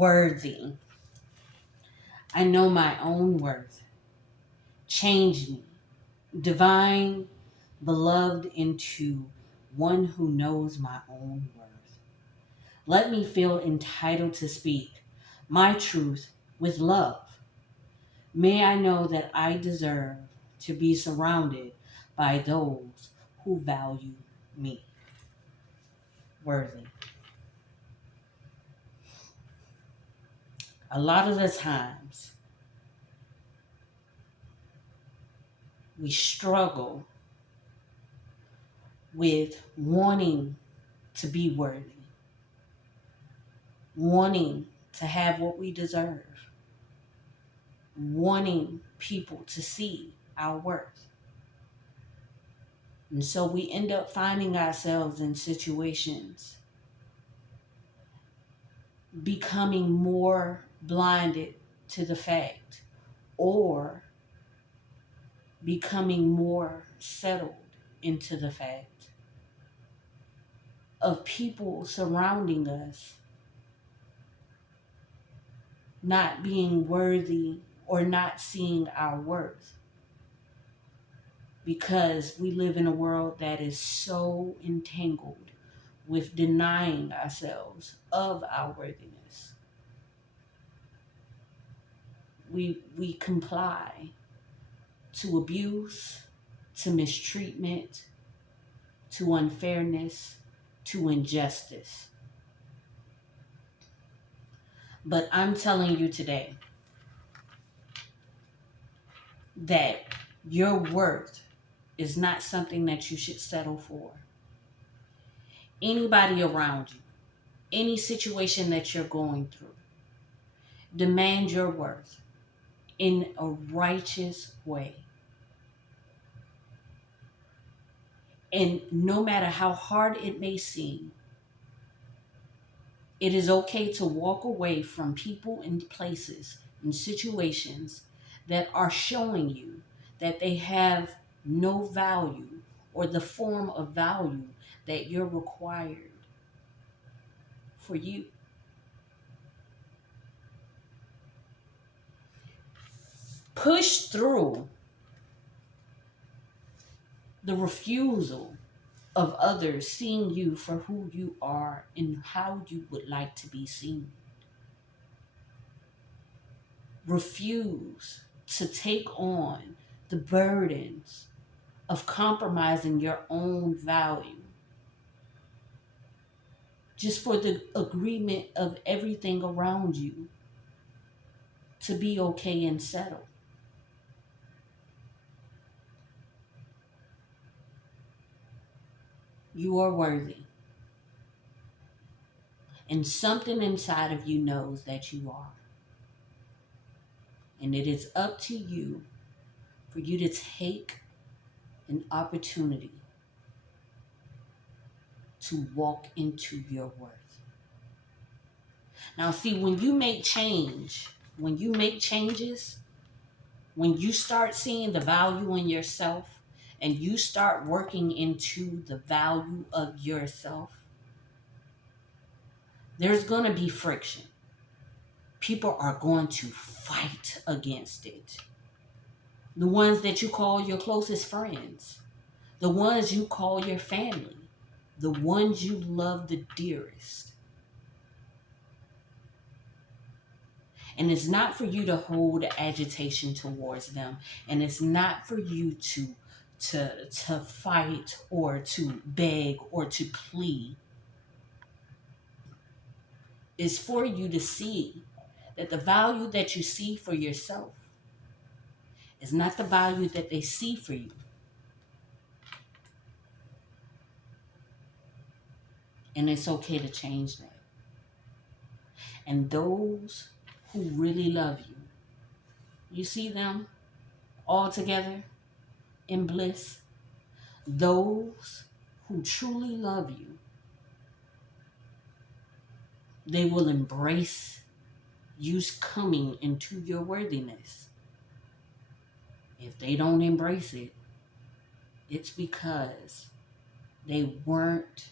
worthy. I know my own worth. Change me, divine, beloved, into one who knows my own worth. Let me feel entitled to speak my truth with love. May I know that I deserve to be surrounded by those who value me. Worthy. A lot of the times, we struggle with wanting to be worthy, wanting to have what we deserve, wanting people to see our worth. And so we end up finding ourselves in situations becoming more blinded to the fact or becoming more settled into the fact of people surrounding us not being worthy or not seeing our worth, because we live in a world that is so entangled with denying ourselves of our worthiness. We comply to abuse, to mistreatment, to unfairness, to injustice. But I'm telling you today that your worth is not something that you should settle for. Anybody around you, any situation that you're going through, demand your worth in a righteous way. And no matter how hard it may seem, it is okay to walk away from people and places and situations that are showing you that they have no value or the form of value that you're required for you. Push through the refusal of others seeing you for who you are and how you would like to be seen. Refuse to take on the burdens of compromising your own value just for the agreement of everything around you to be okay and settle. You are worthy. And something inside of you knows that you are. And it is up to you for you to take an opportunity to walk into your worth. Now, see, when you make change, when you make changes, when you start seeing the value in yourself and you start working into the value of yourself, there's going to be friction. People are going to fight against it. The ones that you call your closest friends, the ones you call your family, the ones you love the dearest. And it's not for you to hold agitation towards them. And it's not for you to fight or to beg or to plead. It's for you to see that the value that you see for yourself is not the value that they see for you. And it's okay to change that. And those who really love you, you see them all together in bliss. Those who truly love you, they will embrace you coming into your worthiness. If they don't embrace it, it's because they weren't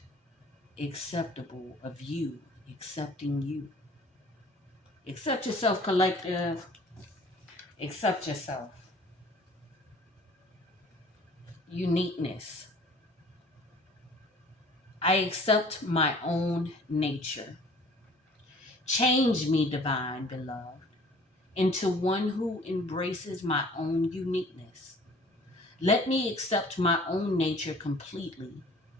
acceptable of you accepting you. Accept yourself, collective. Accept yourself. Uniqueness. I accept my own nature. Change me, divine beloved, into one who embraces my own uniqueness. Let me accept my own nature completely,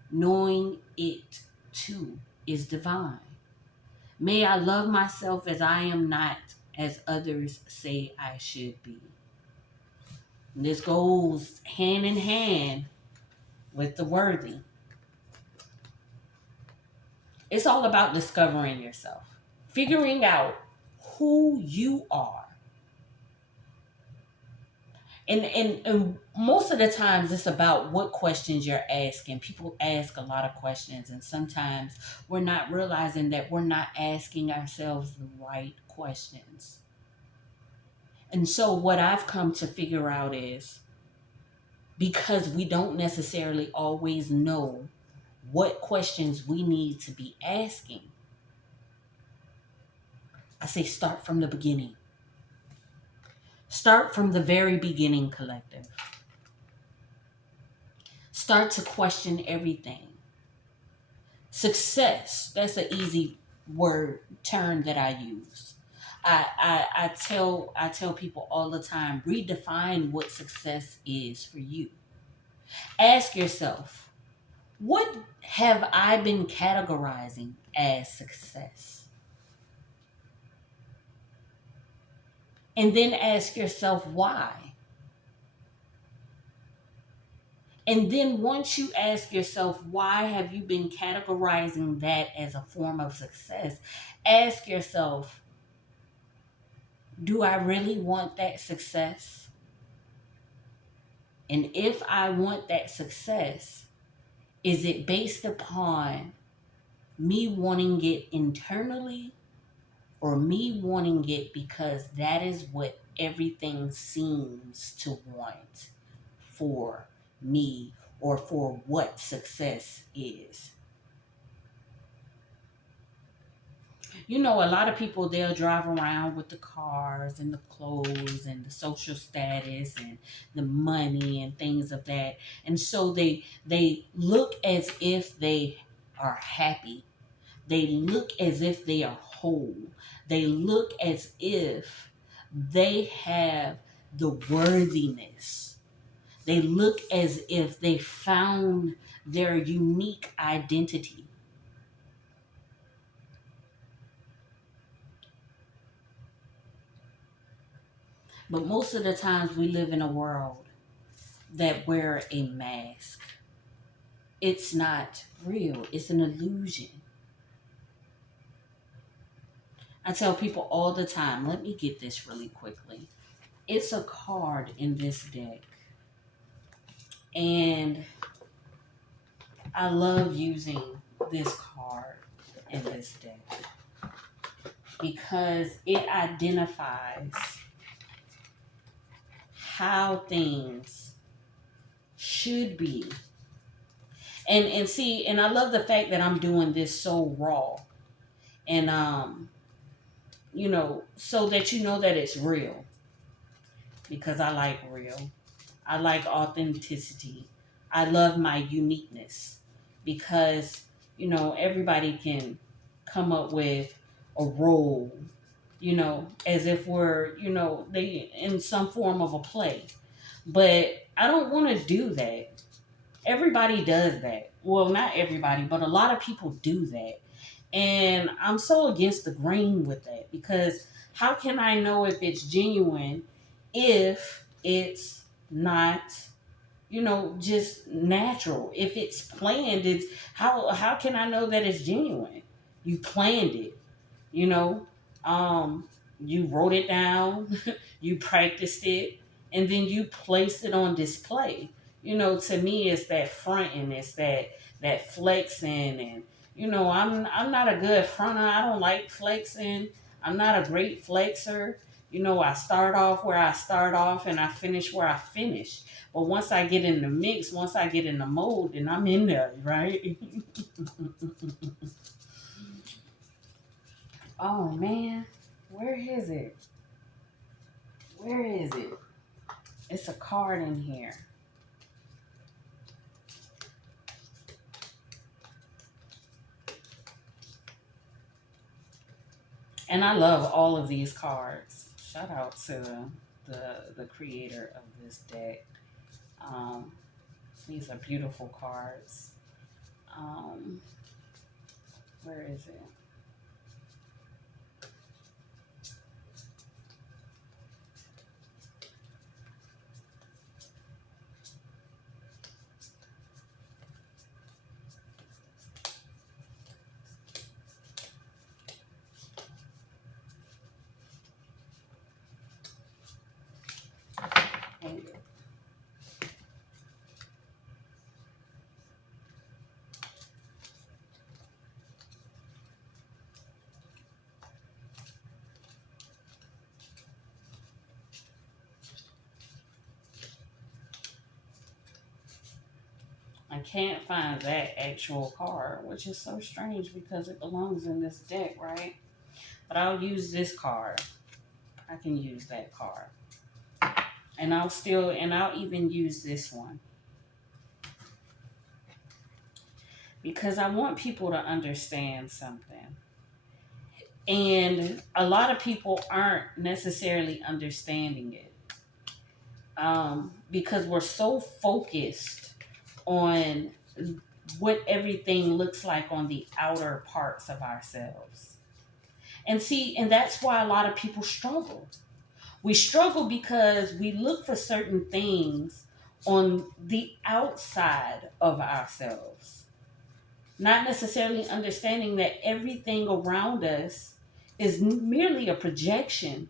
knowing it too is divine. May I love myself as I am, not as others say I should be. And this goes hand in hand with the worthy. It's all about discovering yourself, figuring out who you are. And most of the times it's about what questions you're asking. People ask a lot of questions, and sometimes we're not realizing that we're not asking ourselves the right questions. And so what I've come to figure out is, because we don't necessarily always know what questions we need to be asking, I say start from the beginning. Start from the very beginning, collective. Start to question everything. Success, that's an easy term that I use. I tell people all the time, redefine what success is for you. Ask yourself, what have I been categorizing as success? And then ask yourself why. And then once you ask yourself, why have you been categorizing that as a form of success? Ask yourself, do I really want that success? And if I want that success, is it based upon me wanting it internally, or me wanting it because that is what everything seems to want for me, or for what success is? You know, a lot of people, they'll drive around with the cars and the clothes and the social status and the money and things of that. And so they look as if they are happy. They look as if they are whole. They look as if they have the worthiness. They look as if they found their unique identity. But most of the times we live in a world that wear a mask. It's not real. It's an illusion. I tell people all the time, let me get this really quickly. It's a card in this deck. And I love using this card in this deck because it identifies how things should be. And see, and I love the fact that I'm doing this so raw. And so that you know that it's real. Because I like real. I like authenticity. I love my uniqueness. Because, everybody can come up with a role, as if we're, they in some form of a play. But I don't want to do that. Everybody does that. Well, not everybody, but a lot of people do that. And I'm so against the grain with that, because how can I know if it's genuine if it's not, just natural? If it's planned, it's how can I know that it's genuine? You planned it, you know. You wrote it down, you practiced it, and then you placed it on display. To me, it's that fronting, it's that flexing, and I'm not a good fronter. I don't like flexing. I'm not a great flexer. I start off where I start off and I finish where I finish. But once I get in the mix, once I get in the mode, then I'm in there, right? Oh man. Where is it? Where is it? It's a card in here. And I love all of these cards. Shout out to the creator of this deck. Um, these are beautiful cards. Um, where is it? There you go. I can't find that actual card, which is so strange because it belongs in this deck, right? But I'll use this card. I can use that card. And I'll even use this one. Because I want people to understand something. And a lot of people aren't necessarily understanding it. Because we're so focused on what everything looks like on the outer parts of ourselves. And that's why a lot of people struggle. We struggle because we look for certain things on the outside of ourselves, not necessarily understanding that everything around us is merely a projection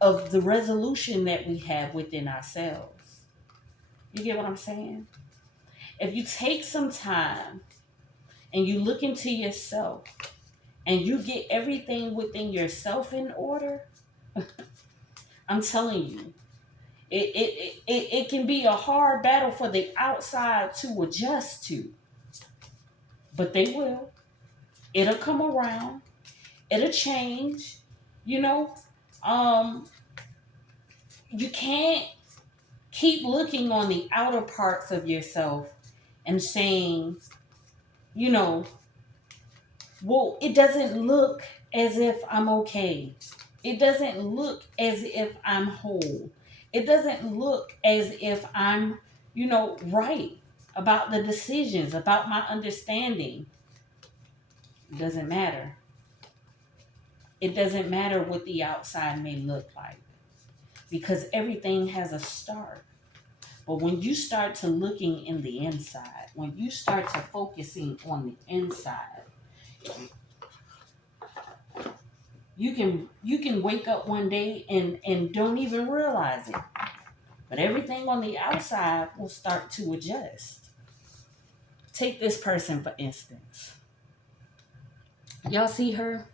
of the resolution that we have within ourselves. You get what I'm saying? If you take some time and you look into yourself and you get everything within yourself in order, I'm telling you, it can be a hard battle for the outside to adjust to, but they will. It'll come around. It'll change. You know, um, you can't keep looking on the outer parts of yourself and saying, you know, well, it doesn't look as if I'm okay. It doesn't look as if I'm whole. It doesn't look as if I'm, right about the decisions, about my understanding. It doesn't matter. It doesn't matter what the outside may look like because everything has a start. But when you start to looking in the inside, when you start to focusing on the inside, you can wake up one day and don't even realize it. But everything on the outside will start to adjust. Take this person for instance. Y'all see her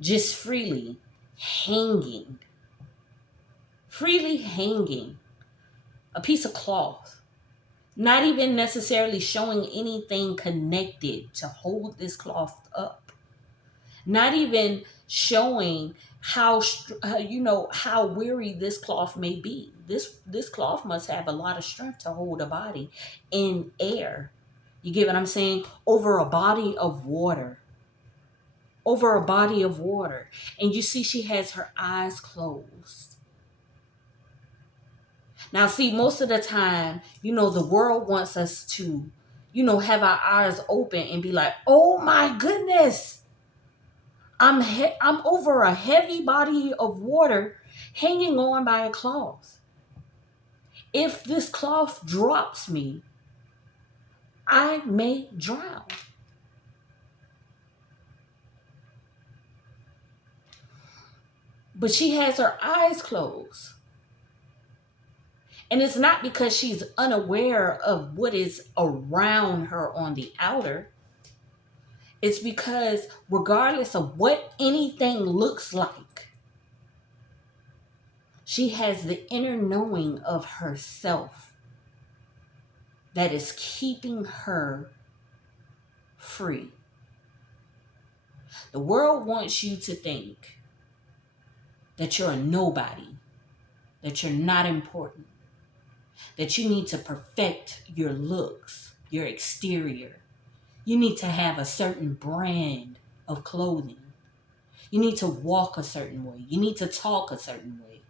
just hanging, freely hanging a piece of cloth, not even necessarily showing anything connected to hold this cloth up, not even showing how weary this cloth may be. This cloth must have a lot of strength to hold a body in air. You get what I'm saying? Over a body of water. Over a body of water. And you see she has her eyes closed. Now, see, most of the time, the world wants us to, have our eyes open and be like, oh my goodness, I'm over a heavy body of water hanging on by a cloth. If this cloth drops me, I may drown. But she has her eyes closed. And it's not because she's unaware of what is around her on the outer. It's because regardless of what anything looks like, she has the inner knowing of herself that is keeping her free. The world wants you to think that you're a nobody, that you're not important, that you need to perfect your looks, your exterior. You need to have a certain brand of clothing. You need to walk a certain way. You need to talk a certain way.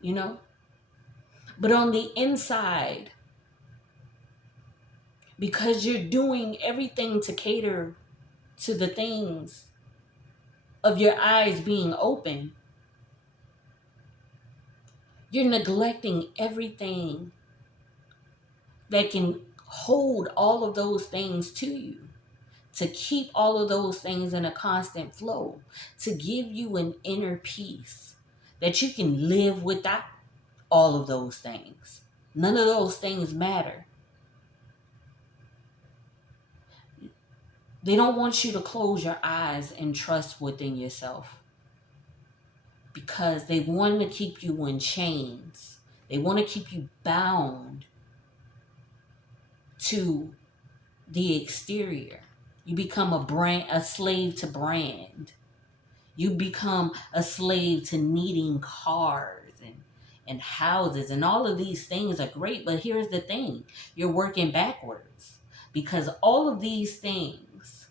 You know? But on the inside, because you're doing everything to cater to the things of your eyes being open, you're neglecting everything that can hold all of those things to you, to keep all of those things in a constant flow, to give you an inner peace that you can live without all of those things. None of those things matter. They don't want you to close your eyes and trust within yourself because they want to keep you in chains. They want to keep you bound to the exterior. You become a slave to brand. You become a slave to needing cars and houses, and all of these things are great, but here's the thing. You're working backwards because all of these things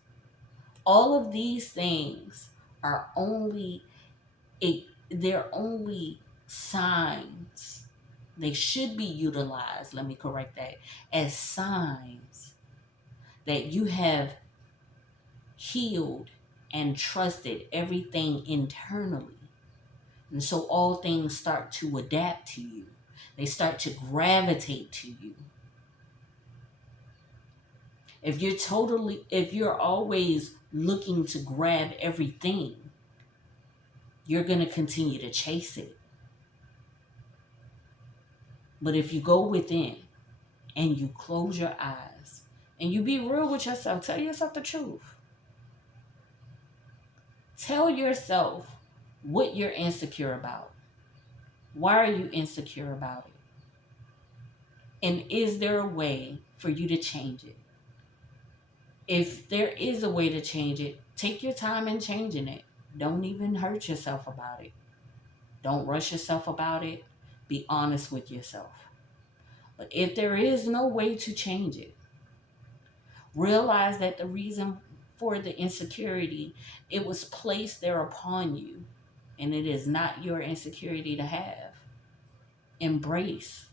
are they're only signs. They should be utilized, let me correct that, as signs that you have healed and trusted everything internally. And so all things start to adapt to you. They start to gravitate to you. If you're always looking to grab everything, you're going to continue to chase it. But if you go within and you close your eyes and you be real with yourself, tell yourself the truth. Tell yourself what you're insecure about. Why are you insecure about it? And is there a way for you to change it? If there is a way to change it, take your time in changing it. Don't even hurt yourself about it. Don't rush yourself about it. Be honest with yourself. But if there is no way to change it, realize that the reason for the insecurity, it was placed there upon you, and it is not your insecurity to have. Embrace.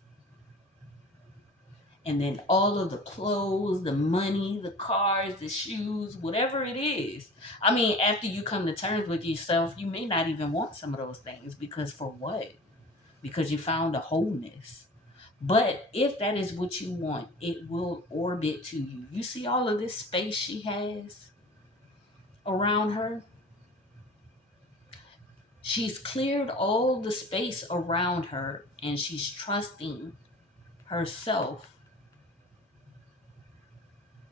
And then all of the clothes, the money, the cars, the shoes, whatever it is. I mean, after you come to terms with yourself, you may not even want some of those things, because for what? Because you found a wholeness. But if that is what you want, it will orbit to you. You see all of this space she has around her? She's cleared all the space around her, and she's trusting herself.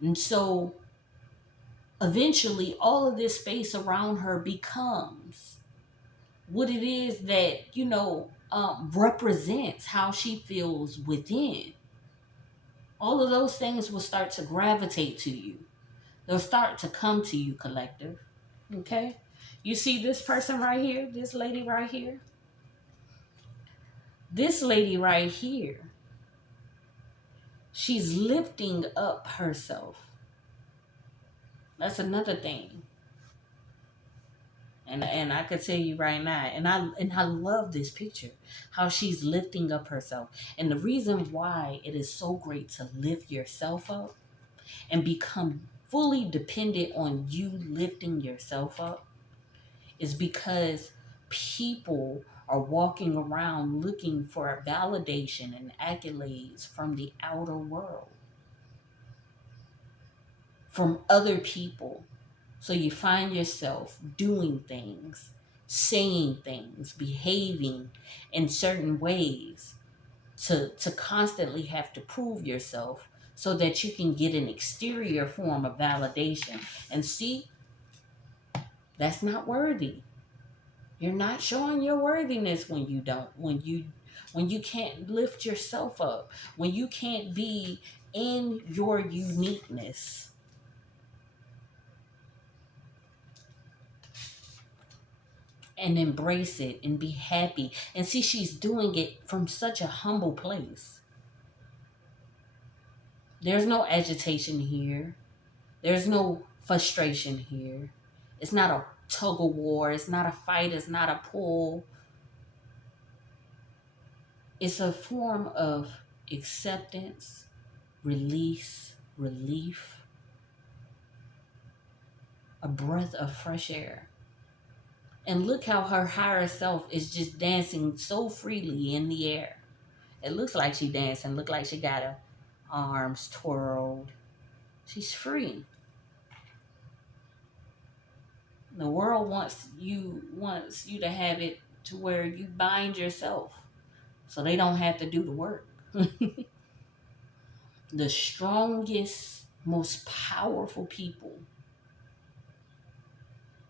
And so eventually all of this space around her becomes what it is that, represents how she feels within. All of those things will start to gravitate to you. They'll start to come to you, collective. Okay? You see this person right here, this lady right here? This lady right here, she's lifting up herself. That's another thing. And I could tell you right now, and I love this picture, how she's lifting up herself. And the reason why it is so great to lift yourself up and become fully dependent on you lifting yourself up is because people are walking around looking for validation and accolades from the outer world, from other people. So you find yourself doing things, saying things, behaving in certain ways to constantly have to prove yourself so that you can get an exterior form of validation. And see, that's not worthy. You're not showing your worthiness when you can't lift yourself up, when you can't be in your uniqueness. and embrace it and be happy. And see, she's doing it from such a humble place. There's no agitation here. There's no frustration here. It's not a tug of war. It's not a fight. It's not a pull. It's a form of acceptance, release, relief, a breath of fresh air. And look how her higher self is just dancing so freely in the air. It looks like she dancing. Look like she got her arms twirled. She's free. The world wants you to have it to where you bind yourself so they don't have to do the work. The strongest, most powerful people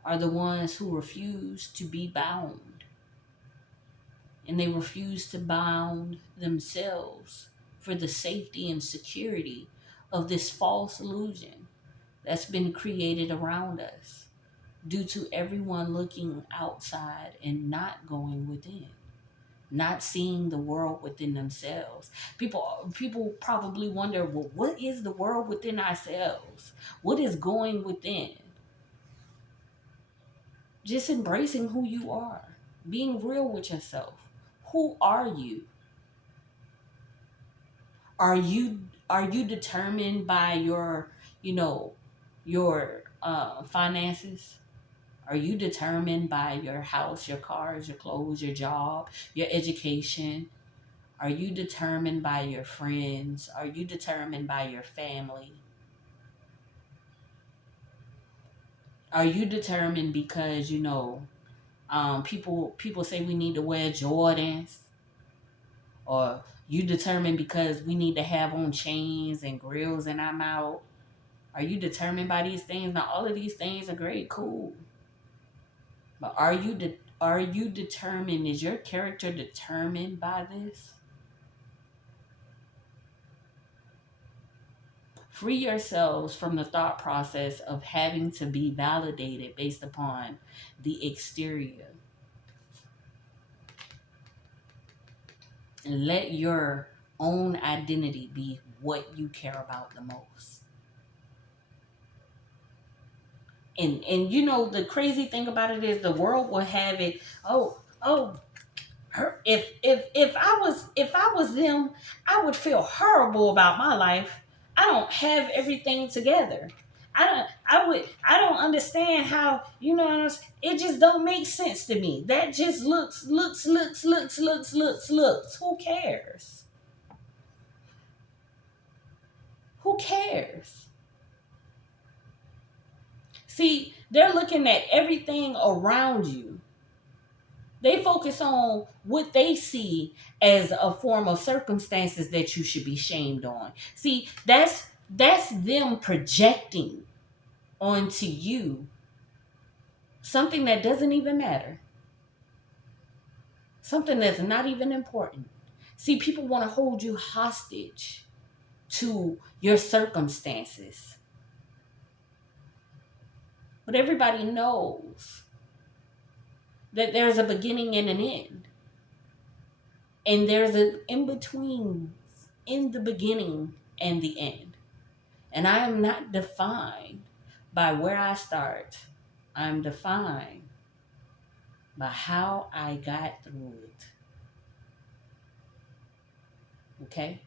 are the ones who refuse to be bound. And they refuse to bound themselves for the safety and security of this false illusion that's been created around us due to everyone looking outside and not going within, not seeing the world within themselves. People probably wonder, well, what is the world within ourselves? What is going within? Just embracing who you are, being real with yourself. Who are you? Are you determined by your finances? Are you determined by your house, your cars, your clothes, your job, your education? Are you determined by your friends? Are you determined by your family? Are you determined because people say we need to wear Jordans, or you determined because we need to have on chains and grills in our mouth? Are you determined by these things? Now, all of these things are great, cool, but are you determined? Is your character determined by this? Free yourselves from the thought process of having to be validated based upon the exterior. And let your own identity be what you care about the most. And the crazy thing about it is the world will have it, if I was them, I would feel horrible about my life. I don't have everything together. I don't understand how, it just don't make sense to me. That just looks. Who cares? Who cares? See, they're looking at everything around you. They focus on what they see as a form of circumstances that you should be shamed on. See, that's them projecting onto you something that doesn't even matter. Something that's not even important. See, people want to hold you hostage to your circumstances. But everybody knows that there's a beginning and an end. And there's an in-between in the beginning and the end. And I am not defined by where I start. I'm defined by how I got through it. Okay?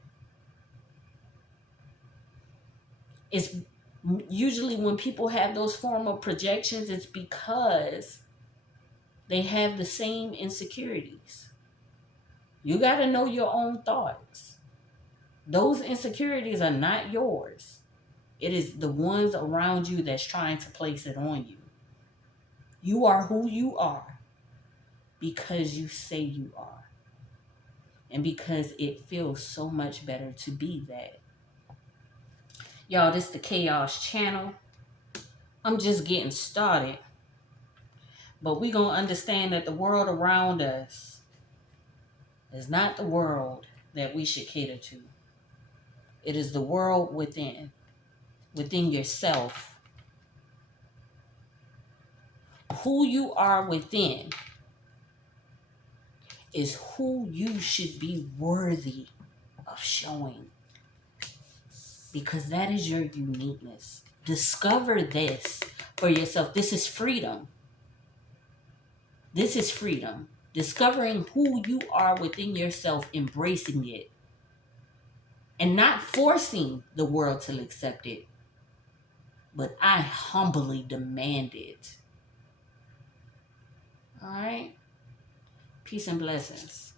It's usually when people have those form of projections, it's because they have the same insecurities. You got to know your own thoughts. Those insecurities are not yours. It is the ones around you that's trying to place it on you. You are who you are because you say you are. And because it feels so much better to be that. Y'all, this is the Chaos Channel. I'm just getting started. But we're going to understand that the world around us is not the world that we should cater to. It is the world within yourself. Who you are within is who you should be worthy of showing, because that is your uniqueness. Discover this for yourself. This is freedom. This is freedom. Discovering who you are within yourself, embracing it, and not forcing the world to accept it, but I humbly demand it. All right? Peace and blessings.